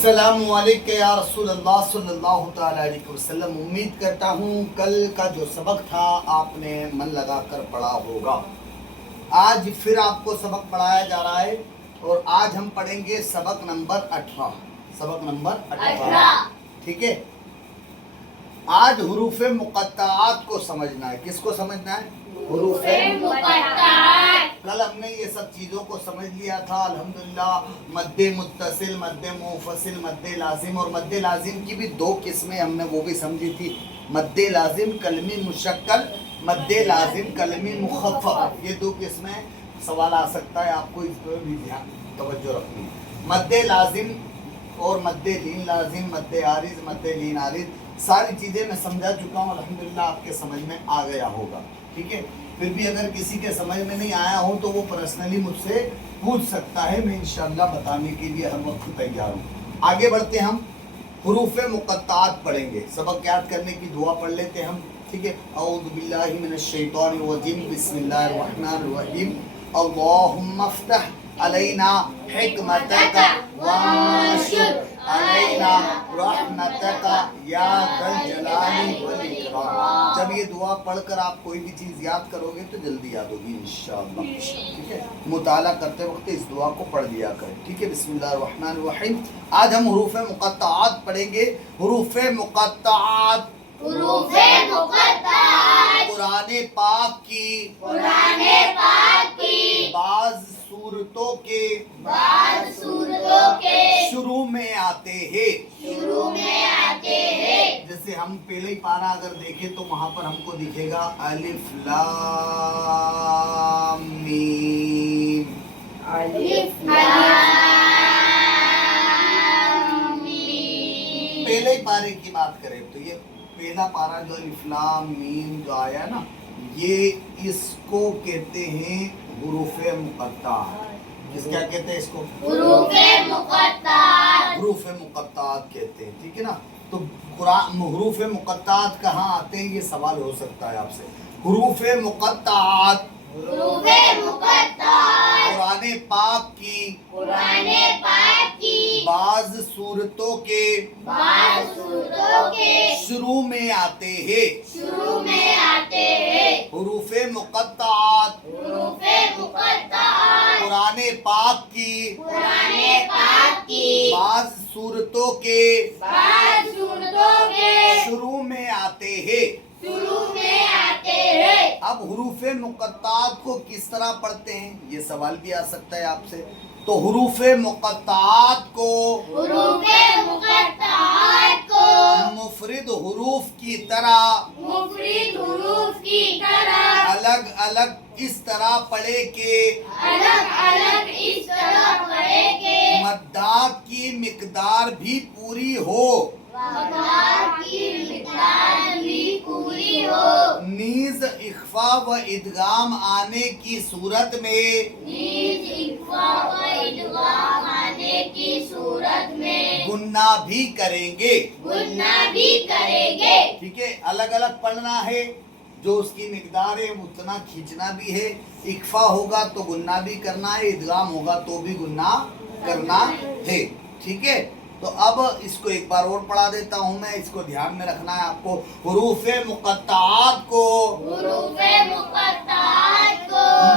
अस्सलामु अलैकुम या रसूल अल्लाह सल्लल्लाहु ताला अलैहि वसल्लम। उम्मीद करता हूँ कल का जो सबक था आपने मन लगा कर पढ़ा होगा। आज फिर आपको सबक पढ़ाया जा रहा है और आज हम पढ़ेंगे सबक नंबर 18। सबक नंबर 18, ठीक है। आज हुरूफ मुक़त्ताआत को समझना है। किसको समझना है? हुरूफ मुक़त्ताआत। कल हमने ये सब चीज़ों को समझ लिया था अल्हम्दुलिल्लाह। मद्दे मुत्तसिल, मद्दे मुफसिल, मद्दे लाजिम। और मद्दे लाजिम की भी दो किस्में हमने वो भी समझी थी। मद्दे लाजिम कलमी मुशक्कल, मद्दे लाजिम कलमी मुखफ़्फ़फ़। ये दो किस्में सवाल आ सकता है, आपको इस पर भी ध्यान तवज्जो रखनी है। मद्दे लाजिम और मद्दे लीन लाजिम, मद्दे आरिज, मद्दे लीन आरिज, सारी चीज़ें मैं समझा चुका हूँ अल्हम्दुलिल्लाह। आपके समझ में आ गया होगा, ठीक है। फिर भी अगर किसी के समझ में नहीं आया हो तो वो पर्सनली मुझसे पूछ सकता है। मैं इंशाअल्लाह बताने के लिए हर वक्त तैयार हूँ। आगे बढ़ते हम हुरूफ मुक़त्ताआत पढ़ेंगे। सबक याद करने की दुआ पढ़ लेते हम, ठीक है। औज़ु बिल्लाहि मिनश शैतानिर रजीम, बिस्मिल्लाहिर रहमानिर रहीम। अल्लाहुम्मा फ़्तह अलैना हिकमतक वांशुर अलैना रहमतक या दल जलाली वल इकराम। जब ये दुआ पढ़कर आप कोई भी चीज़ याद करोगे तो जल्दी याद होगी इंशाअल्लाह, ठीक है। मुताला करते वक्त इस दुआ को पढ़ लिया करें, ठीक है। बिस्मिल्लाहिर रहमानिर रहीम। आज हम हुरूफ मुक़त्ताआत पढ़ेंगे। हुरूफ मुक़त्ताआत, हुरूफे मुक़त्ताआत कुरान पाक की बाज़ सूरतों के शुरू में आते हैं। जैसे हम पहले ही पारा अगर देखें तो वहाँ पर हमको दिखेगा अलिफ लाम मीम। पहले ही पारे की बात करें तो ये पहला पारा जो अलिफ लाम मीम जो आया ना, ये इसको कहते हैं हुरूफे मुक़त्ताआत। क्या कहते हैं इसको? हुरूफे मुक़त्ताआत। हुरूफे मुक़त्ताआत कहते हैं, ठीक है ना। तो कुरान हुरूफे मुक़त्ताआत कहाँ आते हैं, ये सवाल हो सकता है आपसे। हुरूफे मुक़त्ताआत कुरान पाक की बाज़ सूरतों के शुरू में आते हैं। हुरूफे मुक़त्ताआत कुरान पाक की बाज़ सूरतों के शुरू में आते हैं। अब हुरूफे मुक़त्ताआत को किस तरह पढ़ते हैं, ये सवाल भी आ सकता है आपसे। तो हुरूफे मुक़त्ताआत को मुफ़रिद हुरूफ की तरह अलग अलग इस तरह पढ़े के मद्दात की मिक़दार भी पूरी हो। नीज़ इख्फा व इदगाम आने की सूरत में गुन्ना भी करेंगे। ठीक है, अलग अलग पढ़ना है। जो उसकी मिक़दार है उतना खींचना भी है। इख्फा होगा तो गुन्ना भी करना है, इदगाम होगा तो भी गुन्ना करना है, ठीक है। तो अब इसको एक बार और पढ़ा देता हूँ मैं, इसको ध्यान में रखना है आपको। हुरूफे मुक़त्ताआत को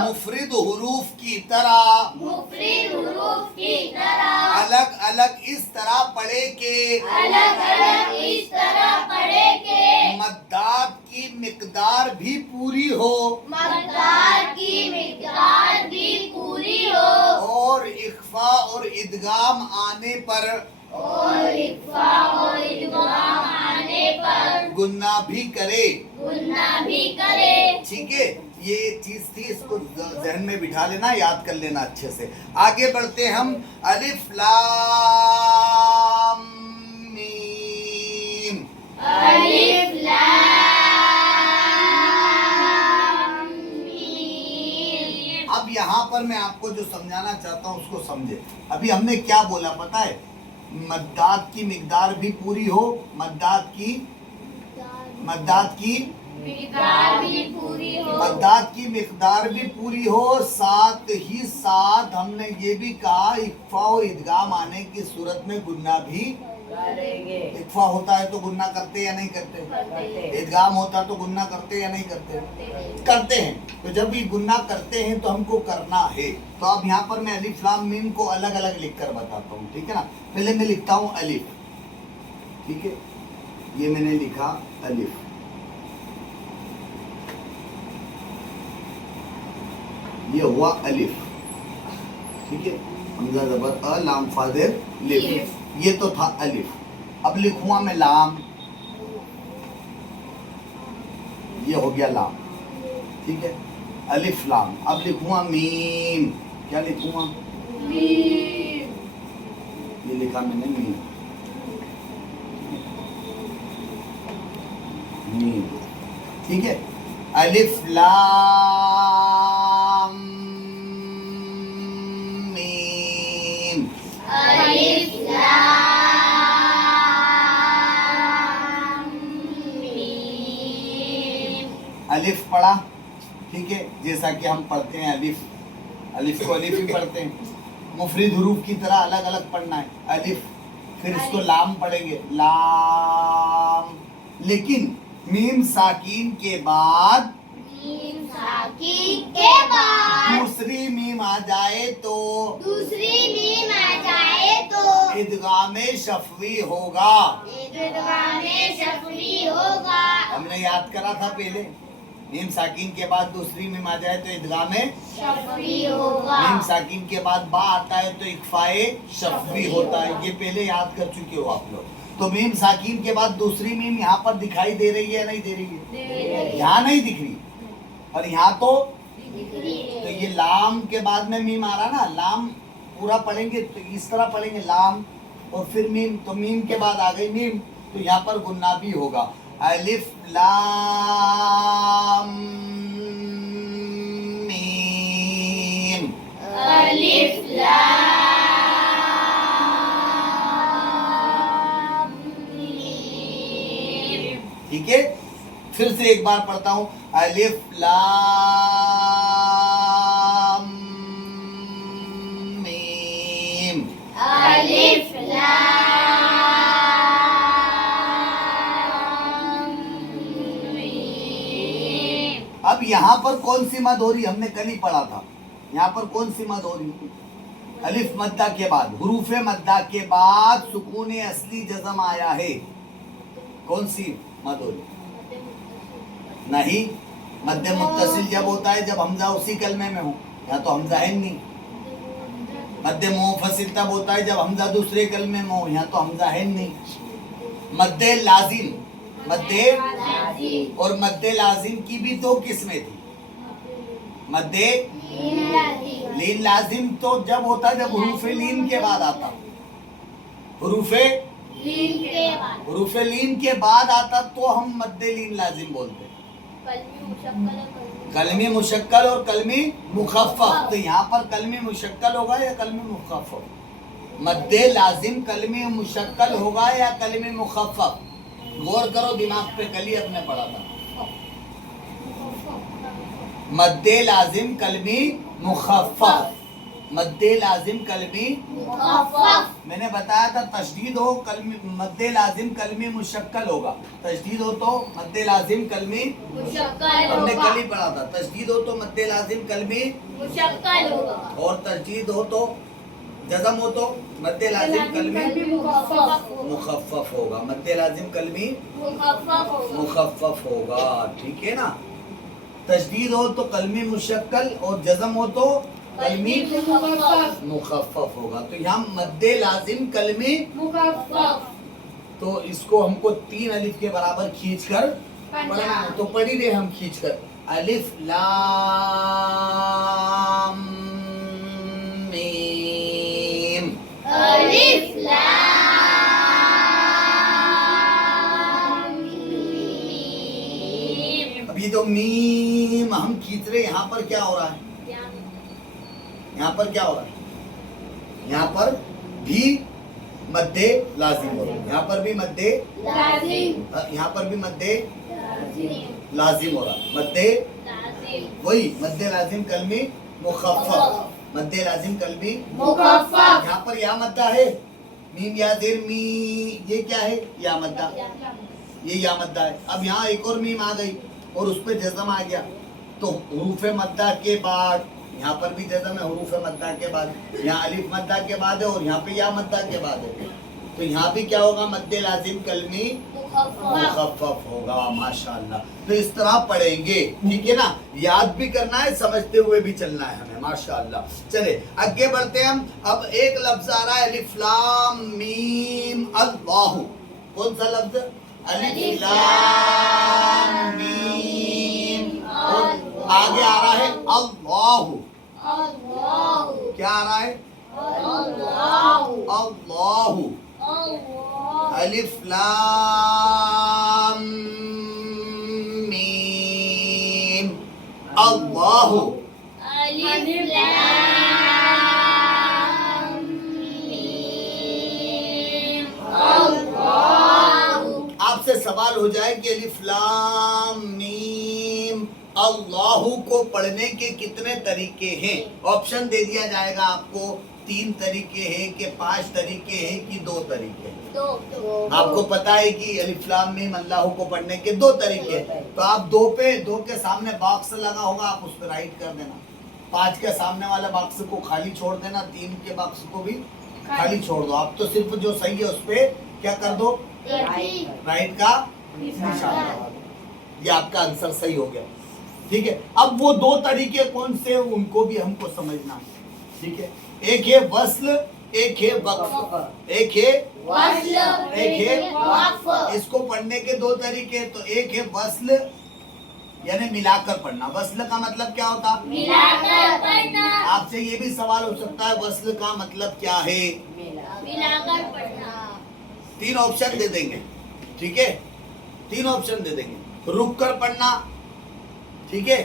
मुफ़रिद हुरूफ की तरह अलग अलग इस तरह पढ़े के मद्दात की मिक़दार भी पूरी हो और इख्फा और इदगाम आने पर गुन्ना भी करे, ठीक है। ये चीज थी, इसको जहन में बिठा लेना, याद कर लेना अच्छे से। आगे बढ़ते हम। अलिफ लाम मीम। अब यहाँ पर मैं आपको जो समझाना चाहता हूँ उसको समझे। अभी हमने क्या बोला पता है? मद्दात की मिक़दार भी पूरी हो, मद्दात की मिक़दार भी पूरी हो, मद्दात की मिकदार भी पूरी हो। साथ ही साथ हमने ये भी कहा इक्फा और इदगाम आने की सूरत में गुन्ना भी करेंगे। इक्फा होता है तो गुन्ना करते या नहीं करते, करते। इदगाम होता तो गुन्ना करते या नहीं करते, करते हैं। तो जब ये गुन्ना करते हैं तो हमको करना है। तो अब यहाँ पर मैं अलिफ लाम मीम को अलग अलग लिख कर बताता हूँ, ठीक है ना। पहले मैं लिखता हूँ अलिफ, ठीक है, ये मैंने लिखा अलिफ, ये हुआ अलिफ, ठीक है, हमजा जबर अ लाम फादिर लिफ, ये तो था अलिफ। अब लिखूंगा मैं लाम, ये हो गया लाम, ठीक है, अलिफ लाम। अब लिखूंगा मीम, क्या लिखूंगा, ये लिखा मैंने मीम, मीम, ठीक है। अलिफ लाम मीम, अलिफ लाम मीम। अलिफ पढ़ा, ठीक है, जैसा कि हम पढ़ते हैं अलिफ, अलिफ को अलिफ ही पढ़ते हैं। मुफरिद हुरूफ की तरह अलग अलग पढ़ना है अलिफ, फिर इसको लाम पढ़ेंगे लाम। लेकिन मीम साकीन के बाद मीम साकीन के बाद दूसरी मीम आ जाए तो दूसरी मीम आ जाए तो इदगामे शफवी होगा। इदगामे शफवी होगा। हमने याद करा था पहले, मीम साकीन के बाद दूसरी मीम आ जाए तो इदगामे, शफवी होगा। मीम साकीन के बाद बा आता है तो इक्फाए शफवी होता है। ये पहले याद कर चुके हो आप लोग। तो मीम साकीन के बाद दूसरी मीम यहाँ पर दिखाई दे रही है या नहीं दे रही है, यहाँ नहीं दिख रही, और यहाँ तो ये लाम के बाद में मीम आ रहा ना, लाम पूरा पढ़ेंगे तो इस तरह पढ़ेंगे लाम और फिर मीम, तो मीम के बाद आ गई मीम, तो यहाँ पर गुन्ना भी होगा। अलिफ लाम मीम, अलिफ लाम मीम। ठीक है। फिर से एक बार पढ़ता हूँ, अलिफ लाम मीम, अलिफ लाम मीम। अब यहाँ पर कौन सी मद हो रही, हमने कल ही पढ़ा था। यहाँ पर कौन सी मद हो रही, अलिफ मद्दा के बाद, हुरूफे मद्दा के बाद सुकून असली जज़म आया है। कौन सी मद हो रही, नहीं, मद्दे मुत्तसिल जब होता है जब हमजा उसी कलमे में हो, यहाँ तो हमजा है नहीं। मद्दे मुंफसिल तब होता है जब हमजा दूसरे कलमे में हो, यहाँ तो हमजा है नहीं। मद्दे लाजिम, मद्दे और मद्दे लाजिम की भी दो किस्में थी। मद्दे लीन लाजिम तो जब होता है जब हुरूफे लीन के बाद आता, हुरूफे लीन के बाद आता तो हम मद्दे लीन लाजिम बोलते हैं। कलमी मुशक्कल और कलमी मुखफ़्फ़फ़, तो यहाँ पर कलमी मुशक्कल होगा या कलमी मुखफ़्फ़फ़, मद्दे लाजिम कलमी मुशक्कल होगा या कलमी मुखफ़्फ़फ़। गौर करो, दिमाग पे कल ही अपने पढ़ा था। मद्दे लाजिम कलमी मुखफ़्फ़फ़, मद्दे लाजिम कलमी मुखफ़्फ़फ़। मैंने बताया था तशदीद हो कलमी, मद्दे लाजिम कलमी मुशक्कल होगा, तशदीद हो तो मद्दे लाजिम कलमी, मुशक्कल हमने होगा। कल ही पढ़ा था। तशदीद हो तो मद्दे लाजिम कलमी, मुशक्कल होगा। और तशदीद हो तो जज़म हो तो मद्दे लाजिम कलमी मुखफ़्फ़फ़ होगा, मद्दे लाजिम कलमी मुखफ़्फ़फ़ होगा। मुखफ़्फ़फ़ होगा, ठीक है ना। तशदीद हो तो कलमी मुशक्कल और जज़म हो तो कलमी मुखफ़्फ़फ़ होगा। तो यहाँ मद्दे लाजिम कलमी, मुखफ़्फ़फ़। तो इसको हमको 3 अलिफ के बराबर खींच कर पढ़ना है। तो पढ़ी रहे हम खींच कर, अलिफ लाम मीम, अलिफ लाम मीम। अभी तो मीम हम खींच रहे, यहाँ पर क्या हो रहा है, यहाँ पर क्या हो रहा है, यहाँ पर भी मद्दे लाजिम हो रहा है, यहाँ पर भी मद्दे, लाजिम। यहाँ पर भी मद्दे, लाजिम हो रहा है, मद्दे लाजिम वही मद्दे लाजिम कलमी मुखफ़फ़, मद्दे लाजिम कलमी मुखफ़फ़ यहाँ पर या मद्दा है, मीम या जेर मी, ये क्या है या मद्दा, ये या मद्दा है। अब यहाँ एक और मीम आ गई और उस पर जज़म आ गया, तो हुरूफ मद्दा के बाद यहाँ पर भी जज़म है, हुरूफ मद्दा के बाद, यहाँ अलिफ मद्दा के बाद है और यहाँ पे या मद्दा के बाद है, तो यहाँ भी क्या होगा, मद्दे लाजिम कलमी मुखफ़फ़ होगा। माशाअल्लाह, तो इस तरह पढ़ेंगे, ठीक है ना, याद भी करना है, समझते हुए भी चलना है हमें। माशाअल्लाह, चले आगे बढ़ते हैं हम। अब एक लफ्ज आ रहा है अलिफ लाम मीम अल्लाह, कौन सा लफ्ज, अलिफ लाम मीम, और आगे आ रहा है अल्लाह, क्या आ रहा है, अल्लाह, अलिफ लाम मीम अल्लाह, अलिफ लाम मीम अल्लाह। आपसे सवाल हो जाए कि अलिफ लाम मीम अल्लाह को पढ़ने के कितने तरीके हैं, ऑप्शन दे दिया जाएगा आपको, 3 तरीके हैं कि 5 तरीके हैं कि 2 तरीके हैं। आपको पता है कि अलिफ लाम मीम अल्लाह को पढ़ने के 2 तरीके हैं, तो आप 2 के सामने बॉक्स लगा होगा, आप उस पर राइट कर देना, 5 के सामने वाला बॉक्स को खाली छोड़ देना, 3 के बॉक्स को भी खाली छोड़ दो। आप तो सिर्फ जो सही है उस पे क्या कर दो, राइट का निशान लगा दो, ये आपका आंसर सही हो गया, ठीक है। अब वो 2 तरीके कौन से उनको भी हमको समझना है, ठीक है। एक है वस्ल, एक है वक्फ, एक है वस्ल, एक है वक्फ। इसको पढ़ने के 2 तरीके, तो एक है वस्ल यानी मिलाकर पढ़ना। वस्ल का मतलब क्या होता, मिलाकर पढ़ना। आपसे ये भी सवाल हो सकता है वस्ल का मतलब क्या है, मिलाकर पढ़ना। 3 ऑप्शन दे देंगे, ठीक है, 3 ऑप्शन दे देंगे, रुक कर पढ़ना, ठीक है,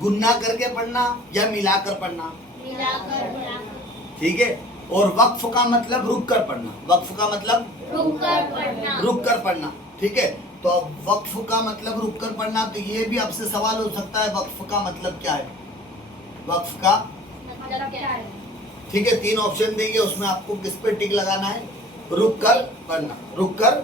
गुन्ना करके पढ़ना या मिलाकर पढ़ना, मिलाकर पढ़ना। ठीक है। और वक्फ का मतलब रुक कर पढ़ना, वक्फ का मतलब रुककर पढ़ना। रुक कर पढ़ना, ठीक है। तो अब वक्फ का मतलब रुक कर पढ़ना, तो ये भी आपसे सवाल हो सकता है वक्फ का मतलब क्या है, वक्फ का मतलब क्या है? ठीक है, 3 ऑप्शन देंगे, उसमें आपको किस पे टिक लगाना है, रुक कर पढ़ना, रुक कर,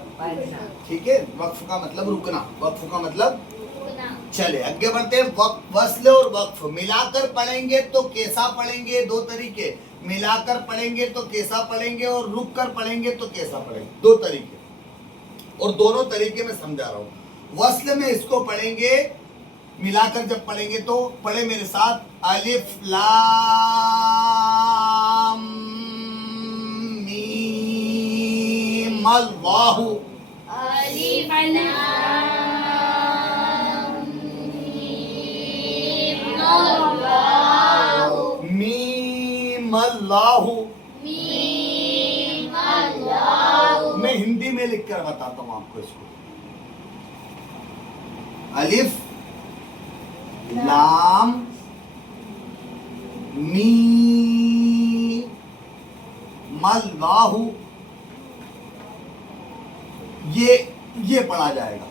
ठीक है, वक्फ का मतलब रुकना, वक्फ का मतलब। रुकना। चले आगे बढ़ते हैं, वस्ल और वक्फ मिलाकर पढ़ेंगे तो कैसा पढ़ेंगे, 2 तरीके, मिलाकर पढ़ेंगे तो कैसा पढ़ेंगे, और रुक कर पढ़ेंगे तो कैसा पढ़ेंगे, 2 तरीके, और दोनों तरीके में समझा रहा हूं। वस्ल में इसको पढ़ेंगे, मिलाकर जब पढ़ेंगे तो पढ़े मेरे साथ, अलिफ लाम मीम अल्लाह, अलिफ लाम मीम अल्लाह। मीम अल्लाह, मीम अल्लाह। मैं हिंदी में लिख कर बताता हूं आपको इसको, अलिफ लाम मीम अल्लाह, ये पढ़ा जाएगा,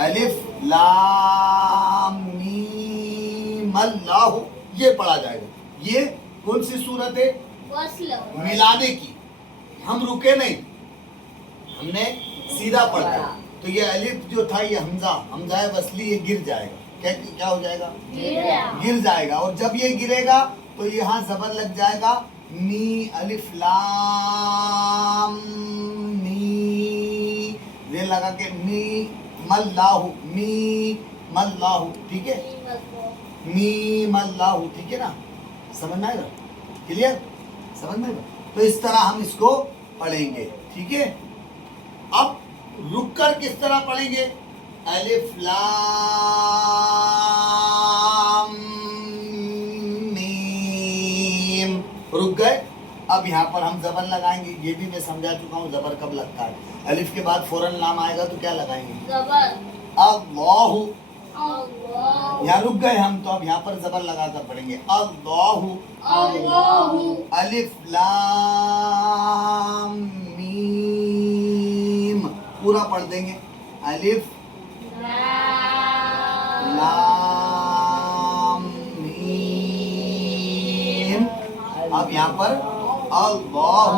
अलिफ लाम मीम अल्लाह, ये पढ़ा जाएगा। ये कौन सी सूरत है, वस्ल। मिलाने की, हम रुके नहीं, हमने सीधा पढ़ा, तो ये अलिफ जो था ये हमजा है वसली, ये गिर जाएगा, क्या हो जाएगा, गिर जाएगा, और जब ये गिरेगा तो यहाँ जबर लग जाएगा, मी अलिफ लाम मी, ये लगा के मी मल्लाहु, मी मल्लाहु, ठीक है, मी मल्लाहु, ठीक है ना, समझ में आएगा, क्लियर, समझ में आएगा। तो इस तरह हम इसको पढ़ेंगे, ठीक है। अब रुक कर किस तरह पढ़ेंगे, अलिफ लाम मीम, रुक गए। अब यहाँ पर हम जबर लगाएंगे, ये भी मैं समझा चुका हूँ जबर कब लगता है, अलिफ के बाद फौरन लाम आएगा तो क्या लगाएंगे, जबर। अल्लाहु, अल्लाह। यहाँ रुक गए हम, तो अब यहाँ पर जबर लगा कर पढ़ेंगे, अल्लाहु, अल्लाह। अलिफ लाम मीम, पूरा पढ़ देंगे, अलिफ लाम मीम। अब यहाँ पर अल्लाह,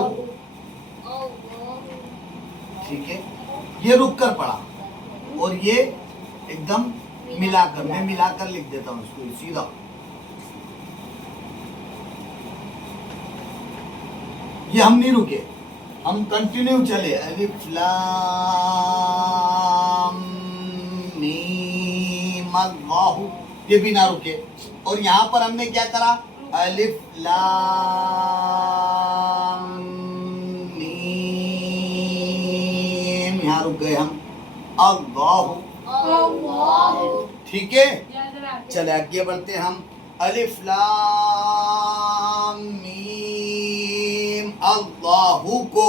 ठीक है, ये रुक कर पढ़ा और ये एकदम मिलाकर, मैं मिलाकर लिख देता हूँ इसको सीधा। ये हम नहीं रुके, हम कंटिन्यू चले। अलिफ लाम मीम अल्लाह, ये भी ना रुके। और यहाँ पर हमने क्या करा, अलिफ लाम मीम, यहाँ रुक गए हम, अल्लाह, ठीक है। चले आगे बढ़ते हैं हम। अलिफ लाम मीम अल्लाहु को,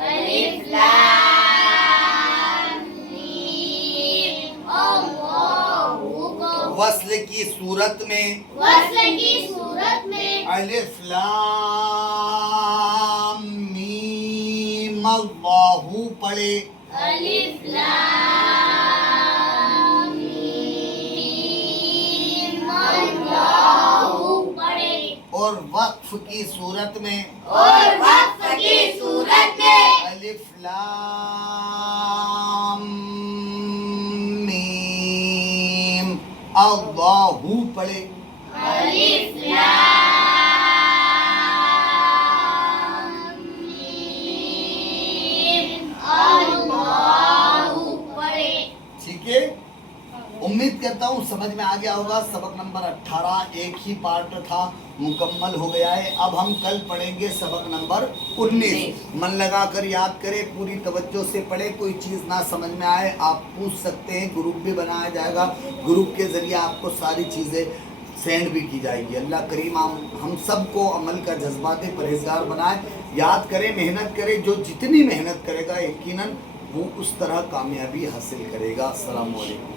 अलिफ लाम मीम अल्लाहु को वस्ल की सूरत में, वस्ल की सूरत में अलिफ लाम मीम अल्लाहु पढ़े, अलिफ लाम मीम अल्लाहु पढ़े। और वक्फ की सूरत में, और वक्फ की सूरत में अलिफ लाम मीम अल्लाहु पढ़े, अलिफ लाम मीम अल्लाहु पढ़े। ठीक है। उम्मीद करता हूँ समझ में आ गया होगा। सबक नंबर 18 एक ही पार्ट था, मुकम्मल हो गया है। अब हम कल पढ़ेंगे सबक नंबर 19। मन लगा कर याद करें, पूरी तवज्जो से पढ़े। कोई चीज़ ना समझ में आए आप पूछ सकते हैं, ग्रुप भी बनाया जाएगा, ग्रुप के ज़रिए आपको सारी चीज़ें सेंड भी की जाएगी। अल्लाह करीम हम सबको अमल का जज्बा दे, परहेजगार बनाए। याद करें, मेहनत करें, जो जितनी मेहनत करेगा यकीनन वो उस तरह कामयाबी हासिल करेगा। अस्सलामु अलैकुम।